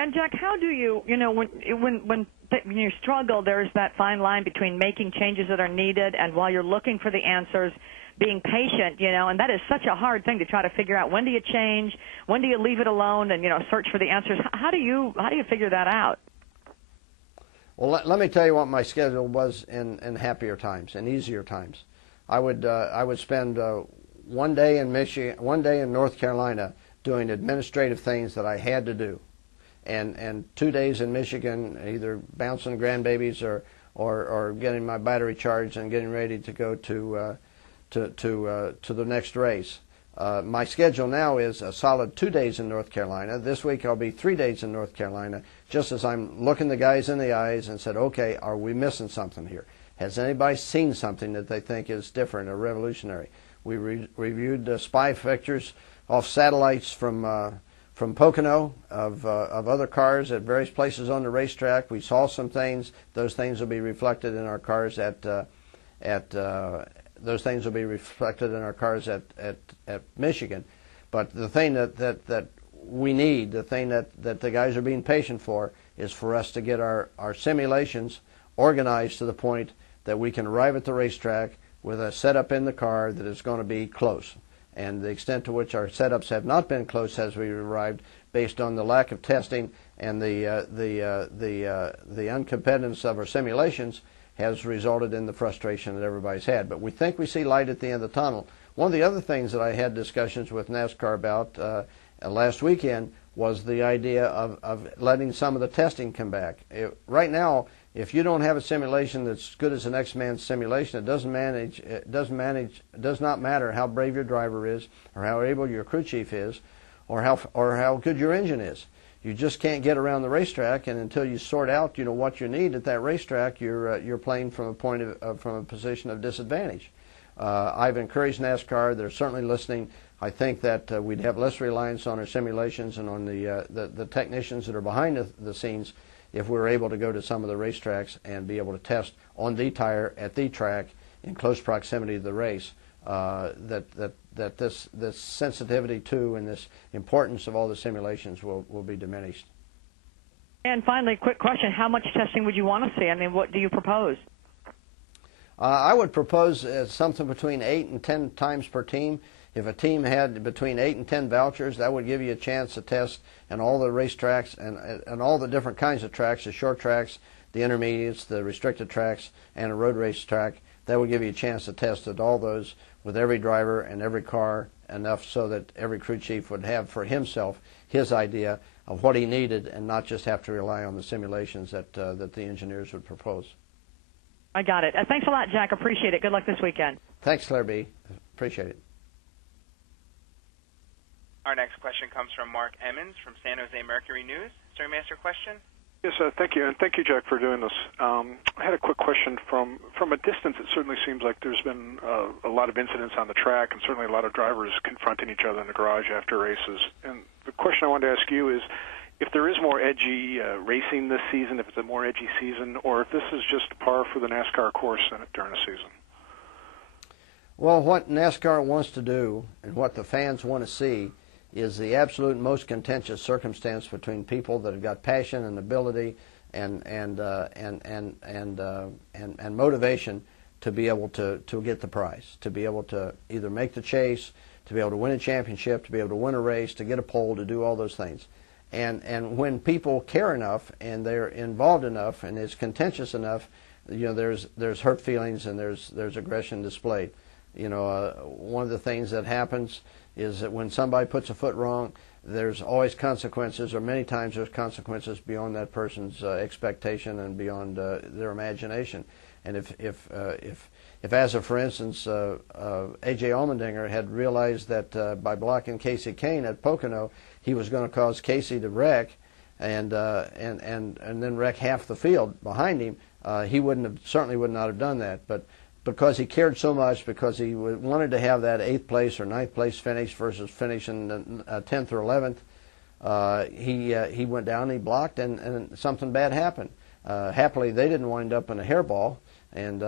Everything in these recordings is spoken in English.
And Jack, how do you, when you struggle, there's that fine line between making changes that are needed and while you're looking for the answers, being patient, and that is such a hard thing to try to figure out. When do you change? When do you leave it alone and, search for the answers? How do you figure that out? Well, let me tell you what my schedule was in happier times and easier times. I would spend one day in Michigan, one day in North Carolina doing administrative things that I had to do. And 2 days in Michigan, either bouncing grandbabies or getting my battery charged and getting ready to go to the next race. My schedule now is a solid 2 days in North Carolina. This week I'll be 3 days in North Carolina, just as I'm looking the guys in the eyes and said, okay, are we missing something here? Has anybody seen something that they think is different or revolutionary? We reviewed spy pictures off satellites from Pocono of other cars at various places on the racetrack. We saw some things. Those things will be reflected in our cars at Michigan. But the thing that we need, the thing that the guys are being patient for, is for us to get our simulations organized to the point that we can arrive at the racetrack with a setup in the car that is going to be close. And the extent to which our setups have not been close as we arrived, based on the lack of testing and the uncompetitiveness of our simulations, has resulted in the frustration that everybody's had. But we think we see light at the end of the tunnel. One of the other things that I had discussions with NASCAR about last weekend was the idea of letting some of the testing come back. Right now, if you don't have a simulation that's as good as the next man's simulation, it does not matter how brave your driver is, or how able your crew chief is, or how good your engine is. You just can't get around the racetrack, and until you sort out what you need at that racetrack, you're playing from a position of disadvantage. I've encouraged NASCAR. They're certainly listening. I think that we'd have less reliance on our simulations and on the technicians that are behind the scenes if we were able to go to some of the racetracks and be able to test on the tire at the track in close proximity to the race. That this sensitivity to and this importance of all the simulations will be diminished. And finally, quick question: how much testing would you want to see? I mean, what do you propose? I would propose something between 8 and 10 times per team. If a team had between 8 and 10 vouchers, that would give you a chance to test in all the racetracks and all the different kinds of tracks, the short tracks, the intermediates, the restricted tracks, and a road race track. That would give you a chance to test at all those with every driver and every car, enough so that every crew chief would have for himself his idea of what he needed and not just have to rely on the simulations that the engineers would propose. I got it. Thanks a lot, Jack. Appreciate it. Good luck this weekend. Thanks, Claire B. Appreciate it. Our next question comes from Mark Emmons from San Jose Mercury News. Sir, may I ask your question? Yes, thank you, and thank you, Jack, for doing this. I had a quick question. From a distance, it certainly seems like there's been a lot of incidents on the track, and certainly a lot of drivers confronting each other in the garage after races. And the question I wanted to ask you is, if there is more edgy racing this season, if it's a more edgy season, or if this is just par for the NASCAR course during the season. Well, what NASCAR wants to do and what the fans want to see is the absolute most contentious circumstance between people that have got passion and ability and motivation to be able to get the prize, to be able to either make the chase, to be able to win a championship, to be able to win a race, to get a pole, to do all those things. And when people care enough and they're involved enough and it's contentious enough, there's hurt feelings and there's aggression displayed. One of the things that happens is that when somebody puts a foot wrong, there's always consequences, or many times there's consequences beyond that person's expectation and beyond their imagination. And if as a, for instance, A.J. Allmendinger had realized that by blocking Casey Kane at Pocono, he was going to cause Casey to wreck and then wreck half the field behind him, he certainly would not have done that. But because he cared so much, because he wanted to have that 8th place or 9th place finish versus finishing 10th or 11th, he went down and he blocked, and something bad happened. Happily, they didn't wind up in a hairball, and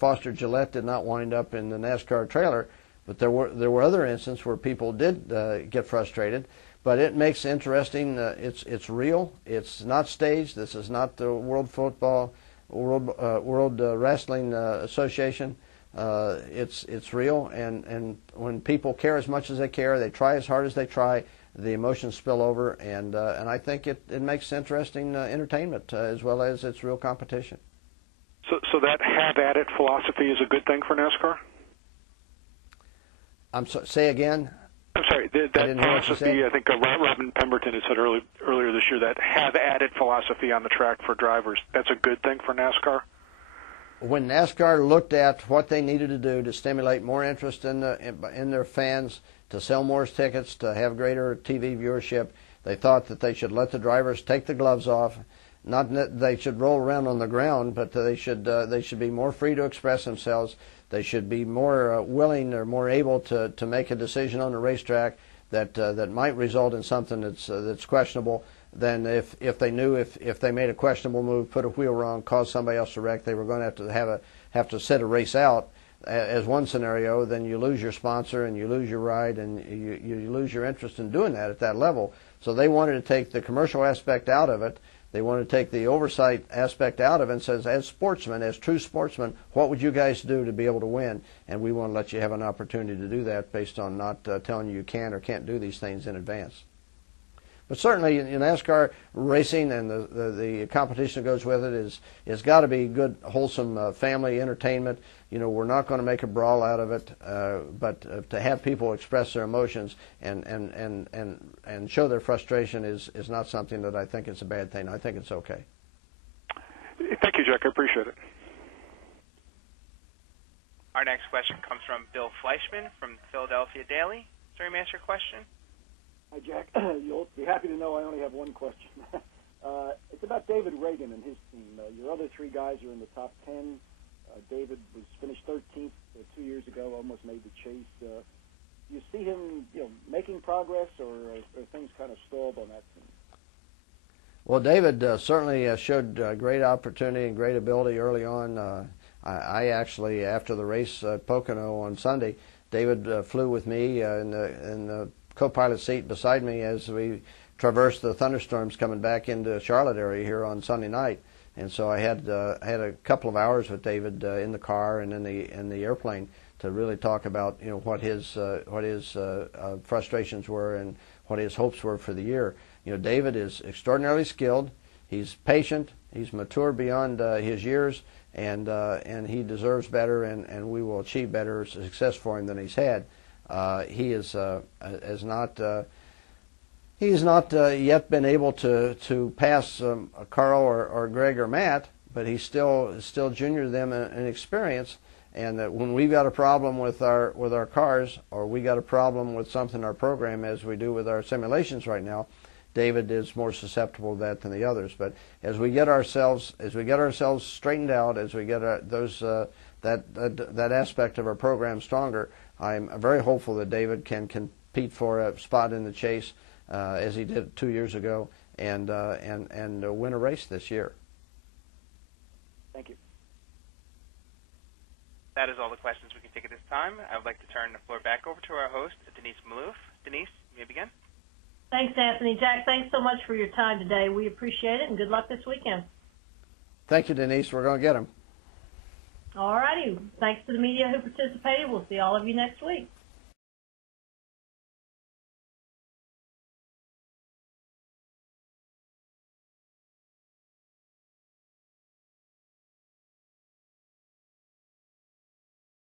Foster Gillette did not wind up in the NASCAR trailer, but there were other instances where people did get frustrated. but it makes interesting. It's real. It's not staged. This is not the World Wrestling Association. It's real, and when people care as much as they care, they try as hard as they try, the emotions spill over, and I think it makes interesting entertainment as well as it's real competition. So that have-at-it philosophy is a good thing for NASCAR? Say again? I'm sorry, that philosophy, I think Robin Pemberton had said earlier this year, that have-at-it philosophy on the track for drivers, that's a good thing for NASCAR? When NASCAR looked at what they needed to do to stimulate more interest in their fans, to sell more tickets, to have greater TV viewership, they thought that they should let the drivers take the gloves off. Not that they should roll around on the ground, but they should be more free to express themselves. They should be more willing or more able to make a decision on the racetrack that might result in something that's questionable than if they knew if they made a questionable move, put a wheel wrong, caused somebody else to wreck, they were going to have to set a race out as one scenario. Then you lose your sponsor and you lose your ride and you lose your interest in doing that at that level. So they wanted to take the commercial aspect out of it. They want to take the oversight aspect out of it and says, as sportsmen, as true sportsmen, what would you guys do to be able to win? And we want to let you have an opportunity to do that based on not telling you can or can't do these things in advance. But certainly in NASCAR racing and the competition that goes with it is got to be good, wholesome family entertainment. You know, we're not going to make a brawl out of it, but to have people express their emotions and show their frustration is not something that I think is a bad thing. I think it's okay. Thank you, Jack. I appreciate it. Our next question comes from Bill Fleischman from Philadelphia Daily. Sir, you may ask your question. Hi, Jack. You'll be happy to know I only have one question. It's about David Ragan and his team. Your other three guys are in the top 10. David was finished 13th 2 years ago, almost made the chase. Do you see him, making progress, or are things kind of stalled on that team? Well, David certainly showed great opportunity and great ability early on. I actually, after the race at Pocono on Sunday, David flew with me in the co-pilot seat beside me as we traversed the thunderstorms coming back into Charlotte area here on Sunday night. And so I had a couple of hours with David in the car and in the airplane to really talk about what his frustrations were and what his hopes were for the year. David is extraordinarily skilled. He's patient. He's mature beyond his years, and he deserves better. And we will achieve better success for him than he's had. He is He has not yet been able to pass Carl or Greg or Matt, but he's still junior to them in experience. And that when we've got a problem with our cars, or we got a problem with something in our program, as we do with our simulations right now, David is more susceptible to that than the others. But as we get ourselves straightened out, as we get that aspect of our program stronger, I'm very hopeful that David can compete for a spot in the chase as he did 2 years ago, and win a race this year. Thank you. That is all the questions we can take at this time. I would like to turn the floor back over to our host, Denise Maloof. Denise, you may begin. Thanks, Anthony. Jack, thanks so much for your time today. We appreciate it, and good luck this weekend. Thank you, Denise. We're going to get them. All righty. Thanks to the media who participated. We'll see all of you next week.